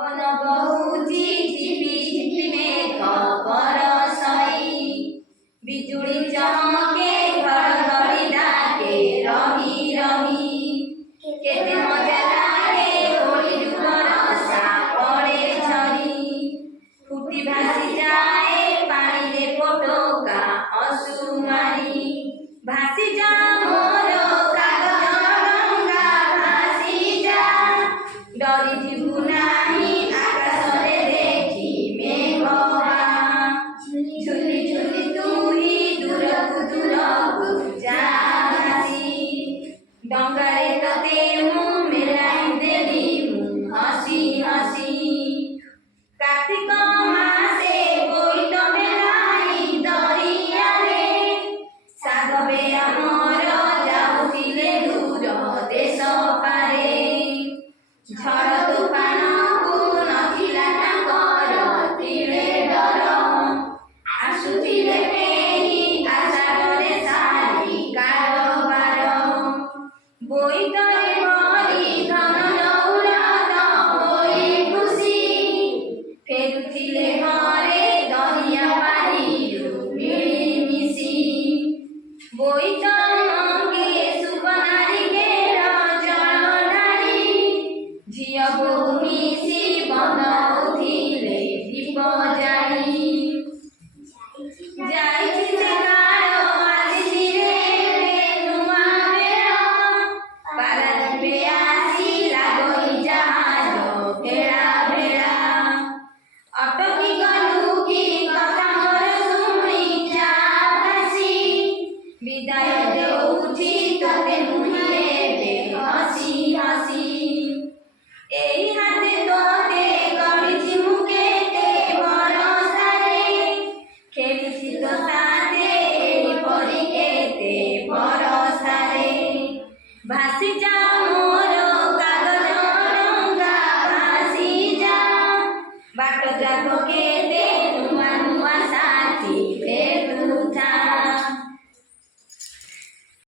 पवन बहुची झिपि झिपि मेघ बरसई बिजुली चमके घड़घड़ी डाके रही रही केते मजा लागे होली बरसा पड़े झरी फुटी भासी जाए पानी रे फोटोका आंसू मारी भासी जा मोर कागज गंगा भासी जा डरी जीवु नाही आकाशरे देखी मेघवा झुली झुली तू ही दूरकु दूरकु जा भासी डंगारे तते मु मेलाई देली मु हसी हसी कार्तिक मासे बोइत मेलाई दरिया रे सागबे आमर जाउथिले दूर देश पारे झड़ तूफान को नथिला ताकर तिले डर आसुथिले फेरी आषाढ़रे सारी कारोबार बोइतरे भरी धन दौलत होई खुशी फेरुथिले घरे दरिया पारिरु मिलिमिशि बोइत मंगे सुकनारी केर जल ढाली झिया बोहू मिशि बंधौथिले दीप जाली जाइछि से काल आसिछि रे नुआ बेल पारादीपे आसी लागोई जहाज भेड़ा भेड़ा अटकी गलु की कथा मोर शुणी जा भासी विदाय देउछि तोते मुहिए दे हसी हसी एई हाते तोते गढ़िछि मु केते भरसारे खेलिछि तो साथे एई परि केते भरसारे भासी जा